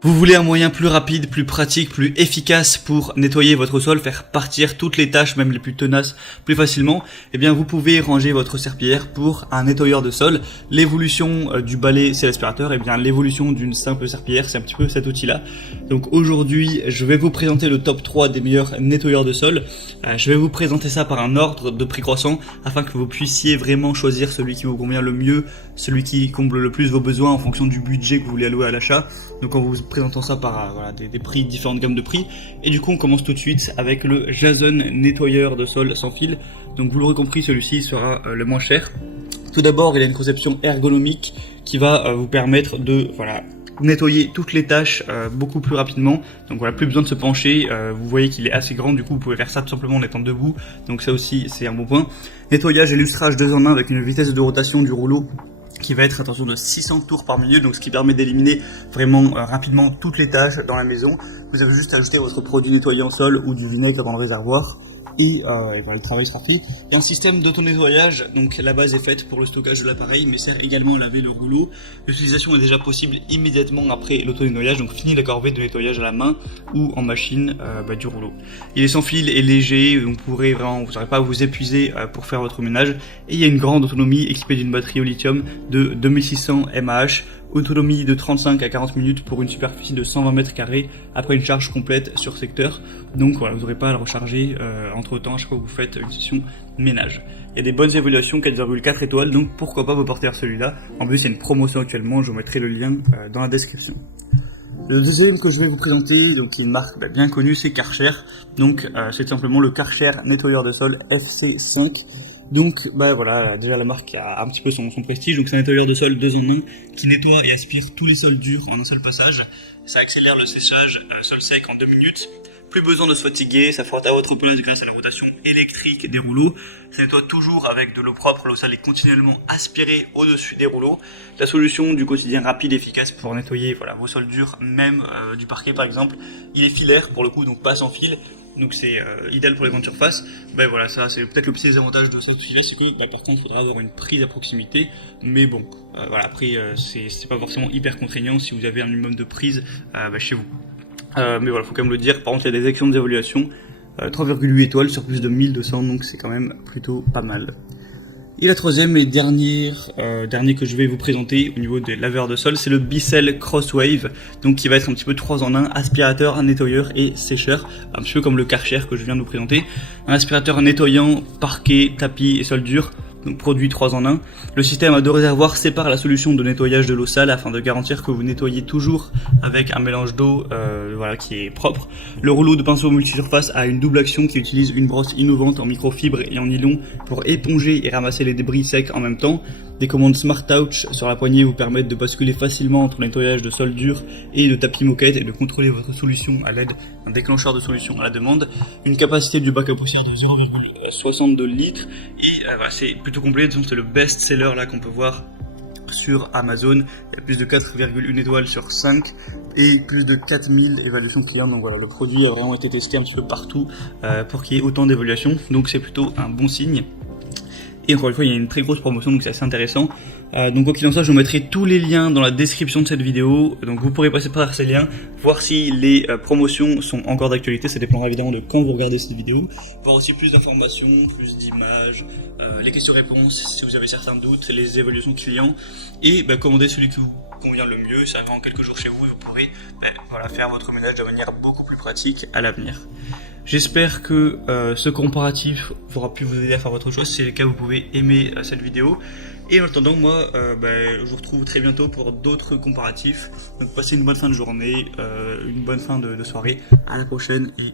Vous voulez un moyen plus rapide, plus pratique, plus efficace pour nettoyer votre sol, faire partir toutes les tâches, même les plus tenaces, plus facilement? Eh bien, vous pouvez ranger votre serpillière pour un nettoyeur de sol. L'évolution du balai, c'est l'aspirateur. Eh bien, l'évolution d'une simple serpillière, c'est un petit peu cet outil-là. Donc aujourd'hui, je vais vous présenter le top 3 des meilleurs nettoyeurs de sol. Je vais vous présenter ça par un ordre de prix croissant afin que vous puissiez vraiment choisir celui qui vous convient le mieux, celui qui comble le plus vos besoins en fonction du budget que vous voulez allouer à l'achat. Donc en vous présentant ça par des prix, différentes gammes de prix. Et du coup on commence tout de suite avec le Jason nettoyeur de sol sans fil. Donc vous l'aurez compris, celui-ci sera le moins cher. Tout d'abord, il a une conception ergonomique qui va vous permettre de nettoyer toutes les tâches beaucoup plus rapidement. Donc voilà, plus besoin de se pencher. Vous voyez qu'il est assez grand, du coup vous pouvez faire ça tout simplement en étant debout. Donc ça aussi c'est un bon point. Nettoyage et lustrage 2 en 1 avec une vitesse de rotation du rouleau qui va être, attention, de 600 tours par minute, donc ce qui permet d'éliminer vraiment rapidement toutes les tâches dans la maison. Vous avez juste à ajouter votre produit nettoyant sol ou du vinaigre dans le réservoir. Et voilà, le travail sera fait. Il y a un système d'auto-nettoyage, donc la base est faite pour le stockage de l'appareil, mais sert également à laver le rouleau. L'utilisation est déjà possible immédiatement après l'auto-nettoyage, donc fini la corvée de nettoyage à la main ou en machine du rouleau. Il est sans fil et léger, donc vous n'aurez pas à vous épuiser pour faire votre ménage. Et il y a une grande autonomie équipée d'une batterie au lithium de 2600 mAh. Autonomie de 35 à 40 minutes pour une superficie de 120 mètres carrés après une charge complète sur secteur. Donc voilà, vous n'aurez pas à le recharger entre temps à chaque fois que vous faites une session ménage. Il y a des bonnes évaluations, 4,4 étoiles, donc pourquoi pas vous porter vers celui-là. En plus, il y a une promotion actuellement, je vous mettrai le lien dans la description. Le deuxième que je vais vous présenter, donc qui est une marque bien connue, c'est Karcher. Donc c'est simplement le Karcher nettoyeur de sol FC5. Donc voilà, déjà la marque a un petit peu son prestige. Donc c'est un nettoyeur de sol 2 en 1 qui nettoie et aspire tous les sols durs en un seul passage. Ça accélère le séchage sol sec en 2 minutes. Plus besoin de se fatiguer, ça frotte à votre place grâce à la rotation électrique des rouleaux. Ça nettoie toujours avec de l'eau propre, l'eau sale est continuellement aspirée au-dessus des rouleaux. La solution du quotidien rapide et efficace pour nettoyer vos sols durs, même du parquet par exemple. Il est filaire pour le coup, donc pas sans fil. Donc c'est idéal pour les grandes surfaces. Voilà, ça c'est peut-être le petit désavantage de ça filet, c'est que par contre il faudra avoir une prise à proximité. Mais bon, après c'est pas forcément hyper contraignant si vous avez un minimum de prise chez vous. Mais voilà, faut quand même le dire. Par contre, il y a des excellentes évaluations, 3,8 étoiles sur plus de 1200, donc c'est quand même plutôt pas mal. Et la troisième et dernier que je vais vous présenter au niveau des laveurs de sol, c'est le Bissell Crosswave, donc qui va être un petit peu 3 en 1, aspirateur, nettoyeur et sécheur, un petit peu comme le Karcher que je viens de vous présenter. Un aspirateur nettoyant parquet, tapis et sol dur, donc produit 3 en 1. Le système à 2 réservoirs sépare la solution de nettoyage de l'eau sale afin de garantir que vous nettoyez toujours avec un mélange d'eau qui est propre. Le rouleau de pinceau multisurface a une double action qui utilise une brosse innovante en microfibre et en nylon pour éponger et ramasser les débris secs en même temps. Des commandes Smart Touch sur la poignée vous permettent de basculer facilement entre le nettoyage de sol dur et de tapis moquette et de contrôler votre solution à l'aide d'un déclencheur de solution à la demande. Une capacité du bac à poussière de 0,62 litres et c'est plutôt complet, c'est le best seller là qu'on peut voir sur Amazon. Il y a plus de 4,1 étoiles sur 5 et plus de 4000 évaluations clients. Donc voilà, le produit a vraiment été testé un petit peu partout pour qu'il y ait autant d'évaluations, donc c'est plutôt un bon signe. Et encore une fois, il y a une très grosse promotion, donc c'est assez intéressant. Donc quoi qu'il en soit, je vous mettrai tous les liens dans la description de cette vidéo. Donc vous pourrez passer par ces liens, voir si les promotions sont encore d'actualité. Ça dépendra évidemment de quand vous regardez cette vidéo. Voir aussi plus d'informations, plus d'images, les questions-réponses, si vous avez certains doutes, les évaluations clients. Et commander celui qui vous convient le mieux. Ça arrive en quelques jours chez vous et vous pourrez faire votre ménage de manière beaucoup plus pratique à l'avenir. J'espère que ce comparatif aura pu vous aider à faire votre choix. Si c'est le cas, vous pouvez aimer cette vidéo. Et en attendant, moi, je vous retrouve très bientôt pour d'autres comparatifs. Donc passez une bonne fin de journée, une bonne fin de soirée. À la prochaine et